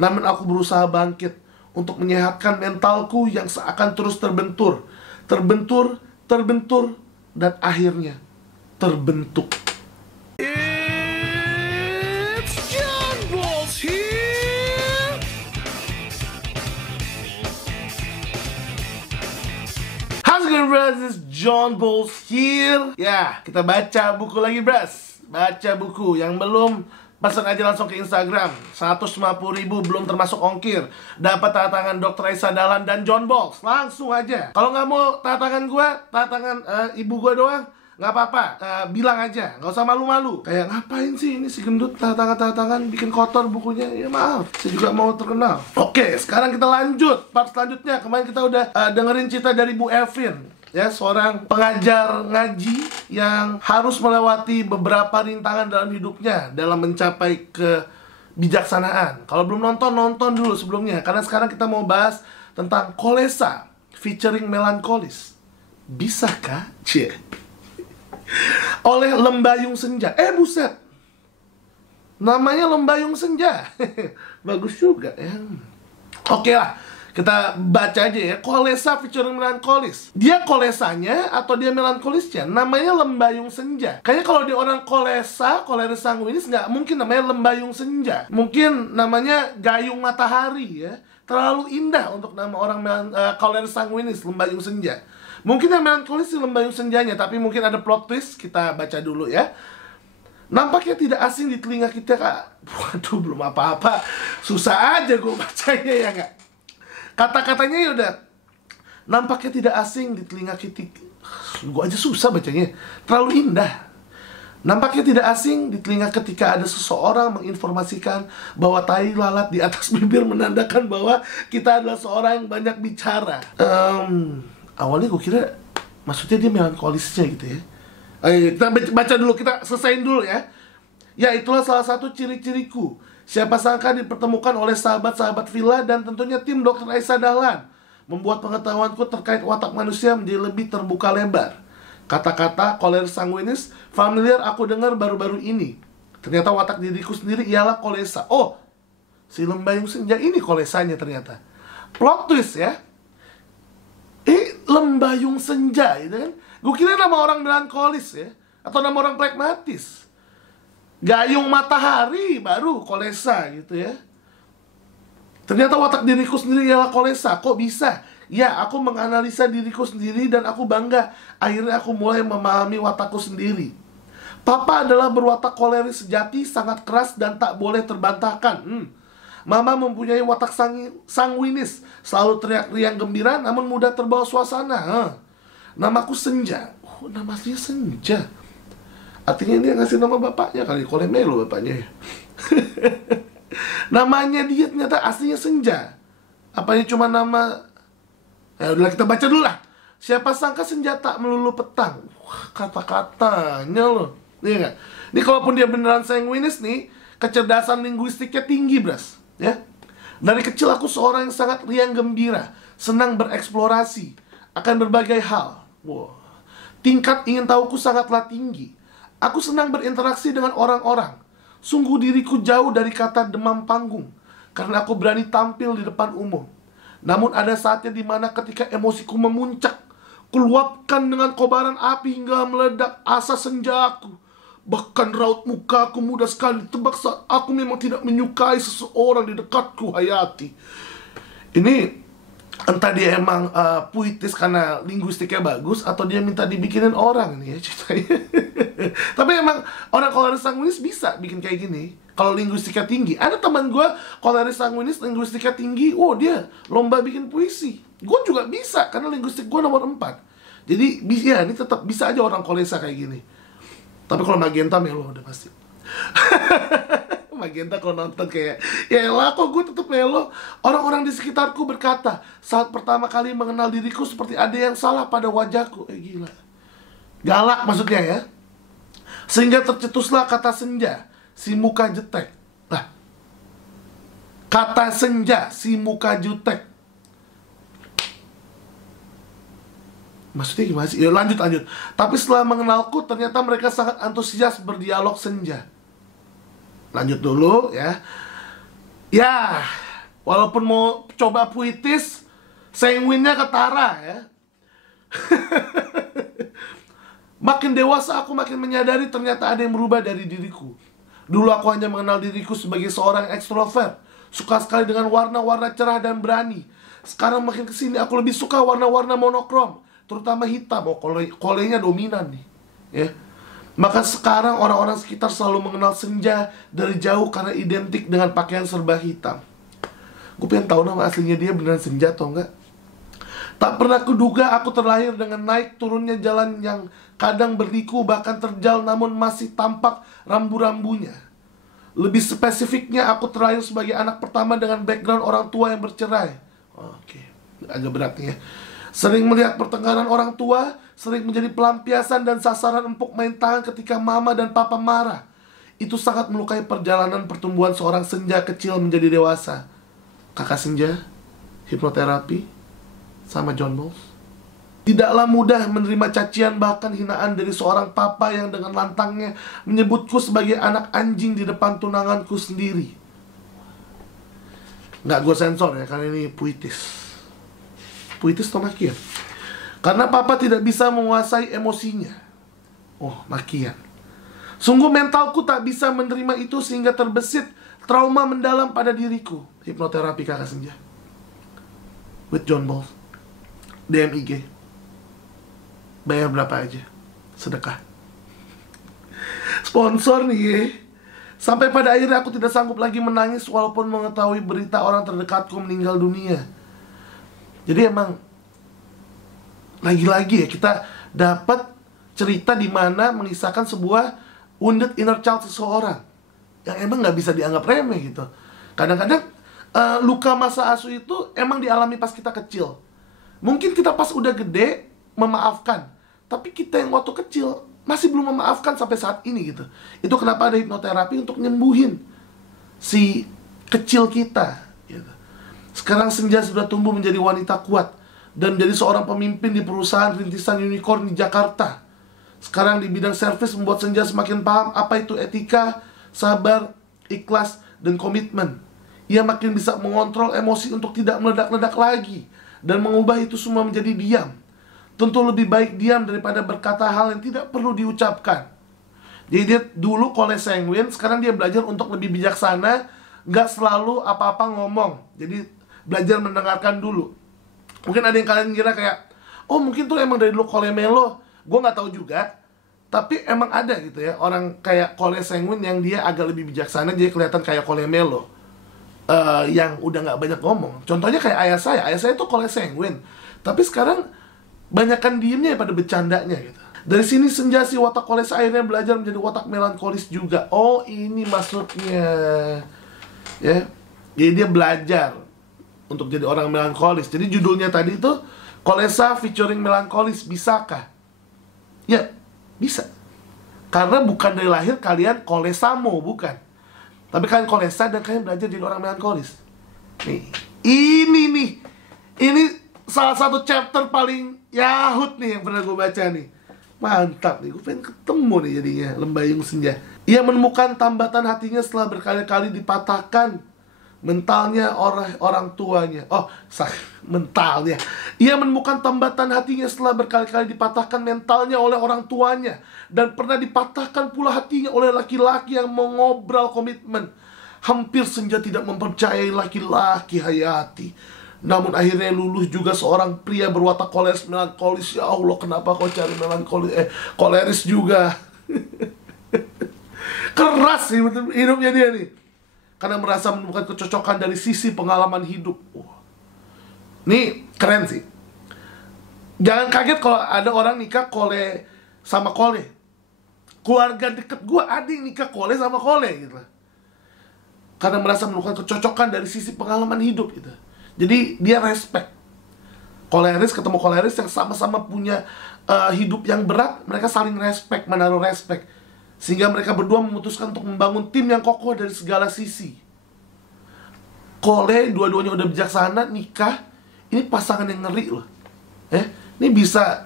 Namun aku berusaha bangkit untuk menyehatkan mentalku yang seakan terus terbentur, dan akhirnya terbentuk. It's John Balls here. How's it going, bros? This is John Balls here. Ya, kita baca buku lagi, bros. Baca buku. Yang belum, pesan aja langsung ke Instagram. 150.000 belum termasuk ongkir. Dapat tanda tangan Dr. Aisa Dahlan dan John Balls. Langsung aja. Kalau nggak mau tanda tangan gue, tanda tangan ibu gue doang, nggak apa-apa, bilang aja, nggak usah malu-malu. Kayak ngapain sih ini si gendut tanda tangan bikin kotor bukunya. Ya maaf, saya juga mau terkenal. Oke, sekarang kita lanjut part selanjutnya. Kemarin kita udah dengerin cerita dari Bu Evin, ya, seorang pengajar ngaji yang harus melewati beberapa rintangan dalam hidupnya dalam mencapai kebijaksanaan. Kalau belum nonton dulu sebelumnya, karena sekarang kita mau bahas tentang Kolesa featuring Melankolis. Bisakah? Cie. Oleh Lembayung Senja. Buset, namanya Lembayung Senja. Bagus juga ya. Oke lah, kita baca aja ya. Kolesa featuring Melankolis. Dia kolesanya atau dia melankolisnya? Namanya Lembayung Senja. Kayaknya kalau dia orang kolesa, koleris sanguinis, nggak mungkin namanya Lembayung Senja. Mungkin namanya Gayung Matahari ya. Terlalu indah untuk nama orang koleris sanguinis, Lembayung Senja. Mungkin yang melankolis si Lembayung Senjanya, tapi mungkin ada plot twist. Kita baca dulu ya. Nampaknya tidak asing di telinga kita, Kak. Waduh, belum apa-apa, susah aja gue bacanya ya nggak. Kata-katanya ya udah. Nampaknya tidak asing di telinga kita. Gue aja susah bacanya, terlalu indah. Nampaknya tidak asing di telinga ketika ada seseorang menginformasikan bahwa tai lalat di atas bibir menandakan bahwa kita adalah seorang yang banyak bicara. Awalnya gue kira maksudnya dia melankolisnya gitu ya. Kita baca dulu, kita selesain dulu ya. Ya, itulah salah satu ciri-ciriku. Siapa sangka dipertemukan oleh sahabat-sahabat villa dan tentunya tim Dr. Aisa Dahlan, membuat pengetahuanku terkait watak manusia menjadi lebih terbuka lebar. Kata-kata koleris sanguinis familiar aku dengar baru-baru ini. Ternyata watak diriku sendiri ialah kolesa. Oh, si Lembayung Senja ini kolesanya ternyata. Plot twist ya. Lembayung Senja gitu kan. Gue kira nama orang melankolis ya, atau nama orang pragmatis. Gayung Matahari baru kolesa gitu ya. Ternyata watak diriku sendiri ialah kolesa. Kok bisa? Ya, aku menganalisa diriku sendiri dan aku bangga. Akhirnya aku mulai memahami watakku sendiri. Papa adalah berwatak koleris sejati, sangat keras dan tak boleh terbantahkan. Mama mempunyai watak sanguinis, selalu teriak riang gembira namun mudah terbawa suasana. Namaku Senja. Oh, namanya Senja. Artinya dia ngasih nama bapaknya kali, Kolemelo bapaknya ya. Namanya dia ternyata aslinya Senja. Apanya cuma nama? Ya udahlah, kita baca dulu lah. Siapa sangka senja tak melulu petang. Wah, kata-katanya loh. Iya gak? Ini kalaupun dia beneran sanguinis nih, kecerdasan linguistiknya tinggi, bras. Ya, dari kecil aku seorang yang sangat riang gembira, senang bereksplorasi akan berbagai hal. Wow. Tingkat ingin tahuku sangatlah tinggi. Aku senang berinteraksi dengan orang-orang. Sungguh diriku jauh dari kata demam panggung, karena aku berani tampil di depan umum. Namun ada saatnya dimana ketika emosiku memuncak, kuluapkan dengan kobaran api hingga meledak asa senjaku. Bahkan raut mukaku mudah sekali ditebak saat aku memang tidak menyukai seseorang di dekatku, Hayati. Ini entah dia emang puitis karena linguistiknya bagus, atau dia minta dibikinin orang nih ya ceritanya. Tapi emang orang koleris sanguinis bisa bikin kayak gini kalau linguistiknya tinggi. Ada teman gue koleris sanguinis, linguistiknya tinggi. Oh, dia lomba bikin puisi. Gue juga bisa karena linguistik gue nomor 4. Jadi ya, ini tetap bisa aja orang kolesa kayak gini. Tapi kalau Magenta melo udah pasti. Magenta kalau nonton kayak, ya elah kok gue tetep melo. Orang-orang di sekitarku berkata, saat pertama kali mengenal diriku seperti ada yang salah pada wajahku. Gila. Galak maksudnya ya. Sehingga tercetuslah kata senja, si muka jutek. Lah, kata senja, si muka jutek. Maksudnya gimana sih? Ya lanjut. Tapi setelah mengenalku, ternyata mereka sangat antusias berdialog senja. Lanjut dulu ya. Ya, Walaupun mau coba puitis, sanguinnya ketara ya. Makin dewasa aku makin menyadari ternyata ada yang berubah dari diriku. Dulu aku hanya mengenal diriku sebagai seorang ekstrovert, suka sekali dengan warna-warna cerah dan berani. Sekarang makin kesini aku lebih suka warna-warna monokrom, terutama hitam. Oh, kolenya dominan nih ya. Maka sekarang orang-orang sekitar selalu mengenal senja dari jauh karena identik dengan pakaian serba hitam. Gue pengen tahu nama aslinya dia beneran senja atau enggak. Tak pernah kuduga aku terlahir dengan naik turunnya jalan yang kadang berliku bahkan terjal namun masih tampak rambu-rambunya. Lebih spesifiknya aku terlahir sebagai anak pertama dengan background orang tua yang bercerai. Oke, agak berat nih ya. Sering melihat pertengkaran orang tua, sering menjadi pelampiasan dan sasaran empuk main tangan ketika mama dan papa marah. Itu sangat melukai perjalanan pertumbuhan seorang senja kecil menjadi dewasa. Kakak senja, hipnoterapi, sama John Bowles. Tidaklah mudah menerima cacian bahkan hinaan dari seorang papa yang dengan lantangnya menyebutku sebagai anak anjing di depan tunanganku sendiri. Nggak gue sensor ya, karena ini puitis. Puitis atau makian? Karena papa tidak bisa menguasai emosinya. Oh, makian. Sungguh mentalku tak bisa menerima itu sehingga terbesit trauma mendalam pada diriku. Hipnoterapi kakak senja with John Bowles. DMIG. Bayar berapa aja, sedekah. Sponsor nih ya. Sampai pada akhirnya aku tidak sanggup lagi menangis walaupun mengetahui berita orang terdekatku meninggal dunia. Jadi emang lagi-lagi ya kita dapat cerita di mana mengisahkan sebuah wounded inner child seseorang yang emang nggak bisa dianggap remeh gitu. Kadang-kadang luka masa asuh itu emang dialami pas kita kecil. Mungkin kita pas udah gede memaafkan, tapi kita yang waktu kecil masih belum memaafkan sampai saat ini gitu. Itu kenapa ada hipnoterapi untuk nyembuhin si kecil kita gitu. Sekarang senja sudah tumbuh menjadi wanita kuat dan menjadi seorang pemimpin di perusahaan rintisan unicorn di Jakarta. Sekarang di bidang servis membuat senja semakin paham apa itu etika, sabar, ikhlas, dan komitmen. Ia makin bisa mengontrol emosi untuk tidak meledak-ledak lagi dan mengubah itu semua menjadi diam. Tentu lebih baik diam daripada berkata hal yang tidak perlu diucapkan. Jadi dia dulu sanguin, sekarang dia belajar untuk lebih bijaksana, gak selalu apa-apa ngomong. Jadi belajar mendengarkan dulu. Mungkin ada yang kalian kira kayak, oh mungkin tuh emang dari dulu melo. Gue gak tahu juga. Tapi emang ada gitu ya, orang kayak sanguin yang dia agak lebih bijaksana, jadi kelihatan kayak melo. Yang udah gak banyak ngomong. Contohnya kayak ayah saya tuh sanguin. Tapi sekarang banyakan diemnya pada bercandanya gitu. Dari sini senja si watak koles akhirnya belajar menjadi watak melankolis juga. Oh ini maksudnya ya. Jadi dia belajar untuk jadi orang melankolis. Jadi judulnya tadi itu Kolesa featuring melankolis, bisakah? Ya bisa. Karena bukan dari lahir kalian kolesamo, bukan. Tapi kalian kolesa dan kalian belajar jadi orang melankolis. Nih, ini salah satu chapter paling yahut nih yang pernah gue baca nih. Mantap nih, gue pengen ketemu nih jadinya Lembayung Senja. Ia menemukan tambatan hatinya setelah berkali-kali dipatahkan mentalnya orang tuanya. Mentalnya. Ia menemukan tambatan hatinya setelah berkali-kali dipatahkan mentalnya oleh orang tuanya. Dan pernah dipatahkan pula hatinya oleh laki-laki yang mengobral komitmen. Hampir Senja tidak mempercayai laki-laki Hayati. Namun akhirnya luluh juga seorang pria berwatak melankolis. Ya Allah, kenapa kau cari koleris juga? Keras sih hidupnya dia nih. Karena merasa menemukan kecocokan dari sisi pengalaman hidup. Ini keren sih. Jangan kaget kalau ada orang nikah kole sama kole. Keluarga deket gue ada yang nikah kole sama kole gitu. Karena merasa menemukan kecocokan dari sisi pengalaman hidup gitu. Jadi dia respect. Koleris ketemu koleris yang sama-sama punya hidup yang berat, mereka saling respect, menaruh respect. Sehingga mereka berdua memutuskan untuk membangun tim yang kokoh dari segala sisi. Kole, dua-duanya udah bijaksana, nikah. Ini pasangan yang ngeri loh. Ini bisa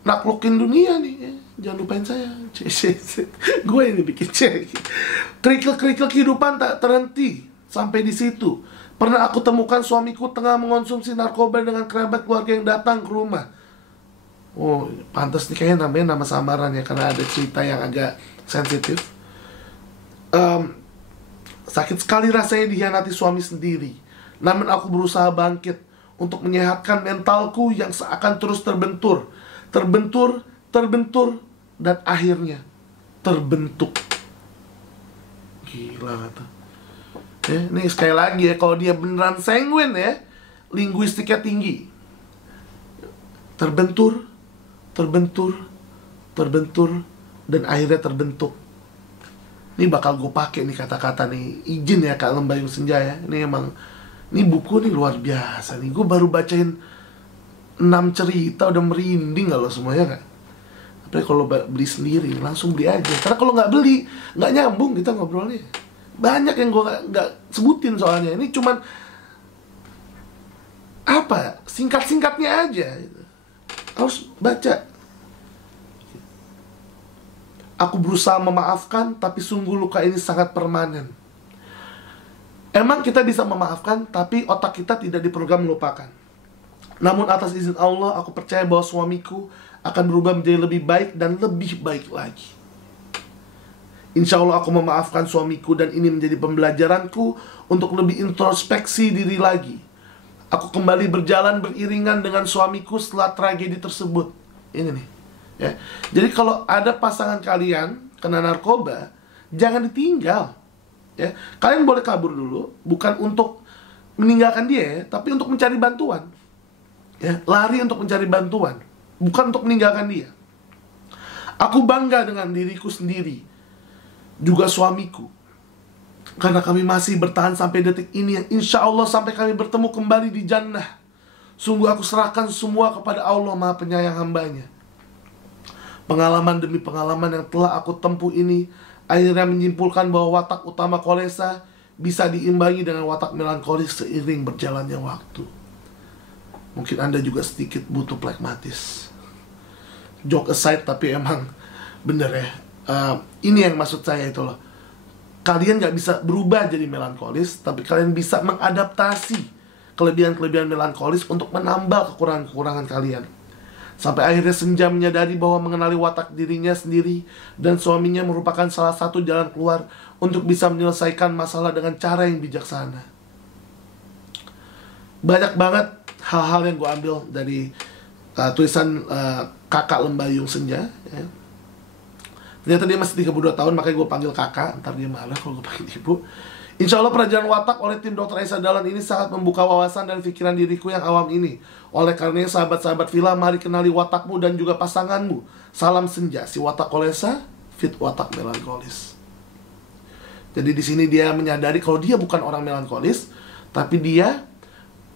naklukin dunia nih. Jangan lupain saya. Gue ini bikin cek. Kerikil-kerikil kehidupan tak terhenti. sampai di situ. Pernah aku temukan suamiku tengah mengonsumsi narkoba dengan kerabat keluarga yang datang ke rumah. Oh, pantas nih kayaknya namanya nama samaran ya, karena ada cerita yang agak sensitif. Sakit sekali rasanya dikhianati suami sendiri. Namun aku berusaha bangkit untuk menyehatkan mentalku yang seakan terus terbentur, dan akhirnya terbentuk. Gila kata. Nih sekali lagi ya, kalau dia beneran sanguin ya, linguistiknya tinggi. Terbentur, dan akhirnya terbentuk. Ini bakal gue pakai nih kata-kata nih. Izin ya Kak Lembayung Senja ya. Ini emang, ini buku nih luar biasa nih. Gue baru bacain 6 cerita udah merinding gak lo semuanya Kak? Tapi kalau beli sendiri langsung beli aja. Karena kalau nggak beli nggak nyambung kita ngobrolnya. Banyak yang gue nggak sebutin soalnya. Ini cuman apa? Singkat-singkatnya aja. Harus baca. Aku berusaha memaafkan, tapi sungguh luka ini sangat permanen. Emang kita bisa memaafkan, tapi otak kita tidak diprogram melupakan. Namun atas izin Allah, aku percaya bahwa suamiku akan berubah menjadi lebih baik dan lebih baik lagi. Insya Allah aku memaafkan suamiku, dan ini menjadi pembelajaranku untuk lebih introspeksi diri lagi. Aku kembali berjalan beriringan dengan suamiku setelah tragedi tersebut. Ini nih ya. Jadi kalau ada pasangan kalian kena narkoba, jangan ditinggal ya. Kalian boleh kabur dulu, bukan untuk meninggalkan dia ya, tapi untuk mencari bantuan ya. Lari untuk mencari bantuan, bukan untuk meninggalkan dia. Aku bangga dengan diriku sendiri, juga suamiku, karena kami masih bertahan sampai detik ini, yang insya Allah sampai kami bertemu kembali di jannah. Sungguh aku serahkan semua kepada Allah Maha Penyayang hambanya. Pengalaman demi pengalaman yang telah aku tempuh ini akhirnya menyimpulkan bahwa watak utama kolesa bisa diimbangi dengan watak melankolis seiring berjalannya waktu. Mungkin Anda juga sedikit butuh pragmatis. Joke aside, tapi emang bener ya. Ini yang maksud saya itu loh. Kalian gak bisa berubah jadi melankolis, tapi kalian bisa mengadaptasi kelebihan-kelebihan melankolis untuk menambal kekurangan-kekurangan kalian. Sampai akhirnya Senja menyadari bahwa mengenali watak dirinya sendiri dan suaminya merupakan salah satu jalan keluar untuk bisa menyelesaikan masalah dengan cara yang bijaksana. Banyak banget hal-hal yang gue ambil dari tulisan kakak Lembayung Senja ya. Ternyata dia masih 32 tahun, makanya gue panggil kakak. Ntar dia marah kalau gue panggil ibu. Insya Allah pelajaran watak oleh tim Dr. Aisyah Dahlan ini sangat membuka wawasan dan pikiran diriku yang awam ini. Oleh karenanya sahabat-sahabat Villa, mari kenali watakmu dan juga pasanganmu. Salam Senja, si watak kolesa, fit watak melankolis. Jadi di sini dia menyadari kalau dia bukan orang melankolis, tapi dia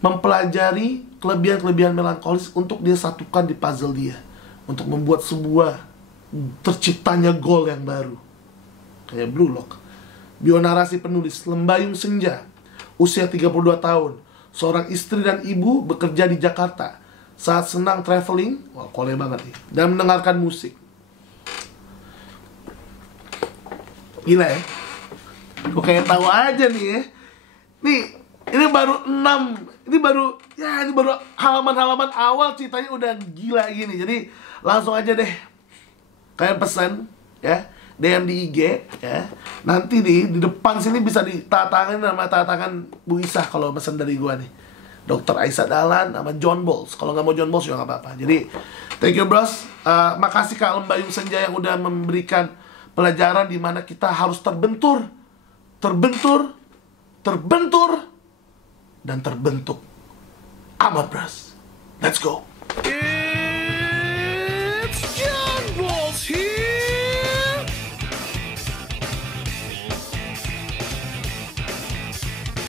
mempelajari kelebihan-kelebihan melankolis untuk dia satukan di puzzle dia, untuk membuat sebuah terciptanya goal yang baru. Kayak Blue Lock. Bionarasi penulis Lembayung Senja, usia 32 tahun, seorang istri dan ibu, bekerja di Jakarta. Saat senang traveling, wah kole banget nih, dan mendengarkan musik. Gila ya. Gue kayak tahu aja nih ya. Nih, ini baru 6. Ini baru halaman-halaman awal ceritanya udah gila gini. Jadi langsung aja deh kalian pesan ya, DM di IG ya. Nanti di depan sini bisa ditatangin nama tatangan Bu Isah kalau pesan dari gua nih. Dr. Aisyah Dahlan sama John Balls. Kalau nggak mau John Balls juga nggak apa-apa. Jadi thank you bros. Makasih Kak Lembayung Senja yang udah memberikan pelajaran di mana kita harus terbentur, dan terbentuk. Amat bros. Let's go.